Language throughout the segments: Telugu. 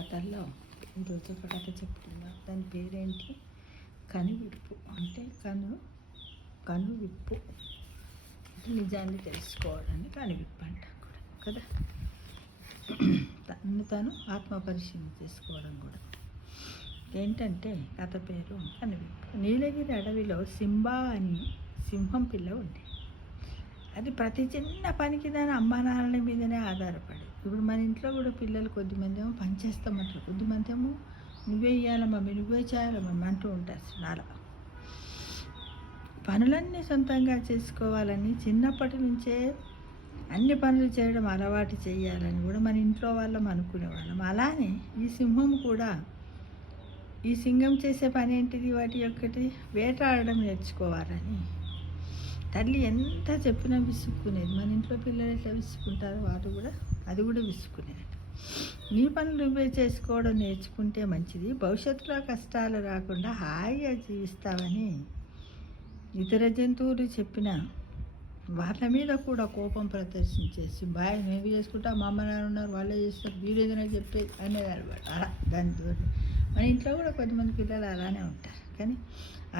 కథల్లో ఈరోజు ఒక కథ చెప్తున్నా. దాని పేరేంటి? కనువిప్పు. అంటే కనువిప్పు నిజాన్ని తెలుసుకోవడానికి కనువిప్పు అంటాం కూడా కదా. తను ఆత్మపరిశీలన చేసుకోవడం కూడా. ఏంటంటే కథ పేరు కనువిప్పు. నీలగిరి అడవిలో సింబా అని సింహం పిల్ల ఉంది. అది ప్రతి చిన్న పనికి దాని అమ్మా నాన్నల మీదనే ఆధారపడి. ఇప్పుడు మన ఇంట్లో కూడా పిల్లలు కొద్దిమంది ఏమో పని చేస్తామంటారు, కొద్దిమంది ఏమో నువ్వే ఇవ్వాలి మమ్మీ, నువ్వే చేయాలి మమ్మీ అంటూ ఉంటారు. నాలా పనులన్నీ సొంతంగా చేసుకోవాలని చిన్నప్పటి నుంచే అన్ని పనులు చేయడం అలవాటు చేయాలని కూడా మన ఇంట్లో వాళ్ళం అనుకునేవాళ్ళం. అలానే ఈ సింహం కూడా, ఈ సింహం చేసే పని ఏంటిది? వాటి ఒక్కటి వేటాడడం నేర్చుకోవాలని తల్లి ఎంత చెప్పినా విసుక్కునేది. మన ఇంట్లో పిల్లలు ఎట్లా విసుక్కుంటారో అది కూడా విసుక్కునేది. నీ పనులు నువ్వే చేసుకోవడం నేర్చుకుంటే మంచిది, భవిష్యత్తులో కష్టాలు రాకుండా హాయిగా జీవిస్తావని ఇతర జంతువులు చెప్పిన వాళ్ళ మీద కూడా కోపం ప్రదర్శించేసి బాయ్ మేము చేసుకుంటా, మా అమ్మ నాన్న ఉన్నారు వాళ్ళే చేస్తారు, మీరు ఏదైనా చెప్పేది అనేది అనమాట. అలా దానితో మన ఇంట్లో కూడా కొంతమంది పిల్లలు అలానే ఉంటారు. కానీ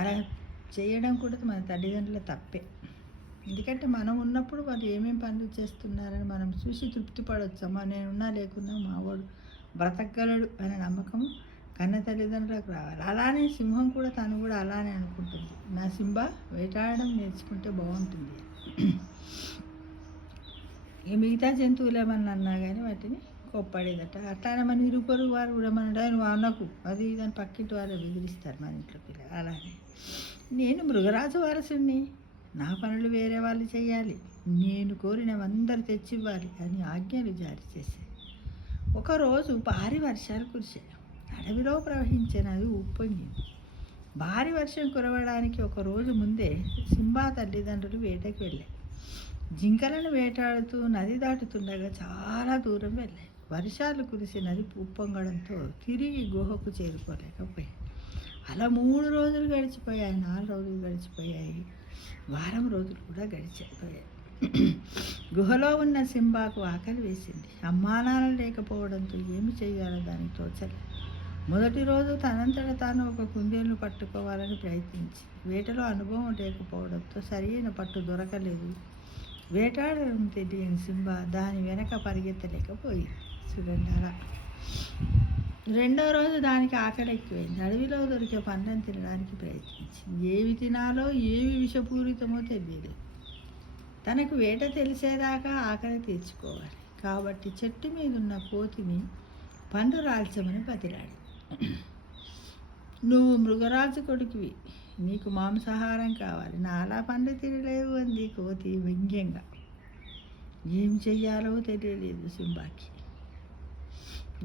అలా చేయడం కూడా మన తల్లిదండ్రుల తప్పే. ఎందుకంటే మనం ఉన్నప్పుడు వాళ్ళు ఏమేమి పనులు చేస్తున్నారని మనం చూసి తృప్తి పడవచ్చు. అమ్మ నేనున్నా లేకున్నా మావాడు బ్రతకగలడు అనే నమ్మకం కన్న తల్లిదండ్రులకు రావాలి. అలానే సింహం కూడా తను కూడా అలానే అనుకుంటుంది, నా సింబా వేటాడడం నేర్చుకుంటే బాగుంటుంది. ఈ మిగతా జంతువులు ఏమన్నా అన్నా కానీ వాటిని కోప్పడేదట. అట్లానే మన ఇరుపరు వారు కూడా మన నువ్వు అనకు అది దాని పక్కింటి వారు బెదిరిస్తారు మన ఇంట్లో పిల్లలు. అలానే నేను మృగరాజు వారసుని, నా పనులు వేరే వాళ్ళు చేయాలి, నేను కోరినవందరూ తెచ్చివ్వాలి అని ఆజ్ఞలు జారీ చేశాయి. ఒకరోజు భారీ వర్షాలు కురిశాయి. అడవిలో ప్రవహించే నది ఉప్పొంగింది. భారీ వర్షం కురవడానికి ఒకరోజు ముందే సింబా తల్లిదండ్రులు వేటకి వెళ్ళాయి. జింకలను వేటాడుతూ నది దాటుతుండగా చాలా దూరం వెళ్ళాయి. వర్షాలు కురిసి నది ఉప్పొంగడంతో తిరిగి గుహకు చేరుకోలేకపోయాయి. అలా 3 రోజులు గడిచిపోయాయి, 4 రోజులు గడిచిపోయాయి, వారం రోజులు కూడా గడిచిపోయాయి. గుహలో ఉన్న సింబాకు ఆకలి వేసింది. అమ్మానాన్నలు లేకపోవడంతో ఏమి చేయాలో దానికి తోచలేదు. మొదటి రోజు తనంతట తాను ఒక కుందేలును పట్టుకోవాలని ప్రయత్నించి వేటలో అనుభవం లేకపోవడంతో సరైన పట్టు దొరకలేదు. వేటాడడం తెలియని సింబా దాని వెనక పరిగెత్తలేకపోయింది. చూడండి అలా. రెండో రోజు దానికి ఆకలి ఎక్కువైంది. అడవిలో దొరికే పండ్లను తినడానికి ప్రయత్నించింది. ఏవి తినాలో ఏవి విషపూరితమో తెలియదు. తనకు వేట తెలిసేదాకా ఆకలి తీర్చుకోవాలి కాబట్టి చెట్టు మీద ఉన్న కోతిని పండు రాల్చమని బతిలాడి. నువ్వు మృగరాజు కొడుకువి, నీకు మాంసాహారం కావాలి, నాలా పండు తినలేవు అంది కోతి వ్యంగ్యంగా. ఏం చెయ్యాలో తెలియలేదు సింబాకి.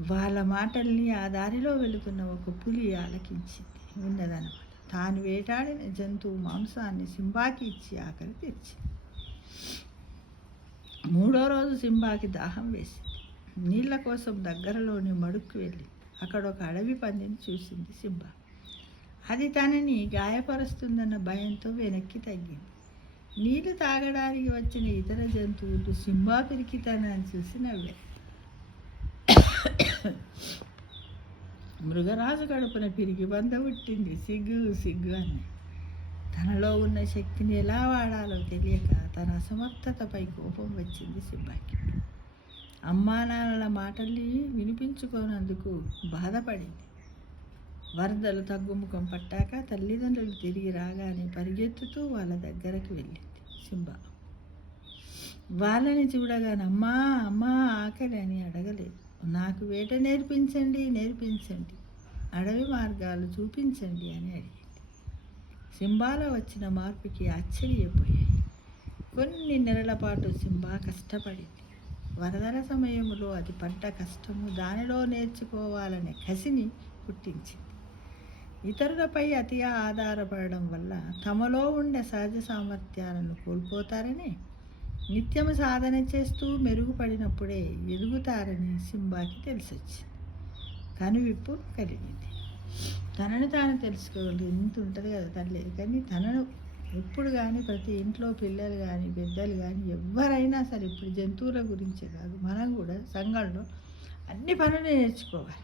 వాళ్ళ మాటల్ని ఆ దారిలో వెళుతున్న ఒక పులి ఆలకించింది ఉన్నదన్నమాట. తాను వేటాడిన జంతువు మాంసాన్ని సింబాకి ఇచ్చి ఆకలి తీర్చింది. 3వ రోజు సింబాకి దాహం వేసింది. నీళ్ల కోసం దగ్గరలోని మడుక్కు వెళ్ళింది. అక్కడ ఒక అడవి పందిని చూసింది సింబా. అది తనని గాయపరుస్తుందన్న భయంతో వెనక్కి తగ్గింది. నీళ్లు తాగడానికి వచ్చిన ఇతర జంతువులు సింబా పిరికితనాన్ని చూసి నవ్వాయి. మృగరాజు కడుపున పిరిగి బంద పుట్టింది, సిగ్గు సిగ్గు అని. తనలో ఉన్న శక్తిని ఎలా వాడాలో తెలియక తన అసమర్థతపై కోపం వచ్చింది సింబాకి. అమ్మా నాన్నల మాటల్ని వినిపించుకోనందుకు బాధపడింది. వరదలు తగ్గుముఖం పట్టాక తల్లిదండ్రులు తిరిగి రాగానే పరిగెత్తుతూ వాళ్ళ దగ్గరకు వెళ్ళింది సింబా. వాళ్ళని చూడగానే అమ్మా అమ్మా ఆకలి అని అడగలేదు. నాకు వేట నేర్పించండి, అడవి మార్గాలు చూపించండి అని అడిగింది. సింబాలో వచ్చిన మార్పుకి ఆశ్చర్యపోయాయి. కొన్ని నెలల పాటు సింబా కష్టపడింది. వరదల సమయంలో అది పడ్డ కష్టము దానిలో నేర్చుకోవాలనే కసిని పుట్టించింది. ఇతరులపై అతిగా ఆధారపడడం వల్ల తమలో ఉండే సహజ సామర్థ్యాలను కోల్పోతారని, నిత్యం సాధన చేస్తూ మెరుగుపడినప్పుడే ఎదుగుతారని సింబాకి తెలిసొచ్చింది. కనువిప్పు కలిగింది. తనను తాను తెలుసుకోగలిగి ఇంత ఉంటుంది కదా తల్లి. కానీ తనను ఎప్పుడు కానీ ప్రతి ఇంట్లో పిల్లలు కానీ పెద్దలు కానీ ఎవరైనా సరే, ఇప్పుడు జంతువుల గురించే కాదు, మనం కూడా సంఘంలో అన్ని పనులు నేర్చుకోవాలి.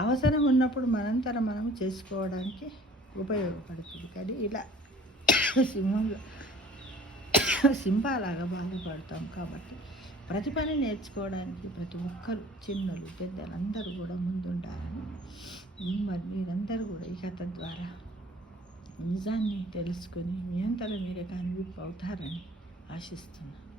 అవసరం ఉన్నప్పుడు మనంతర మనం చేసుకోవడానికి ఉపయోగపడుతుంది. కానీ ఇలా సింహంలో సింబాలాగా బాధపడతాం. కాబట్టి ప్రతి పని నేర్చుకోవడానికి ప్రతి ఒక్కరు, చిన్నలు పెద్దలు అందరూ కూడా ముందుండాలని, మరి మీరందరూ కూడా ఈ కథ ద్వారా నిజాన్ని తెలుసుకొని మీ అంతలో మీరే కనువిప్పు అవుతారని ఆశిస్తున్నాను.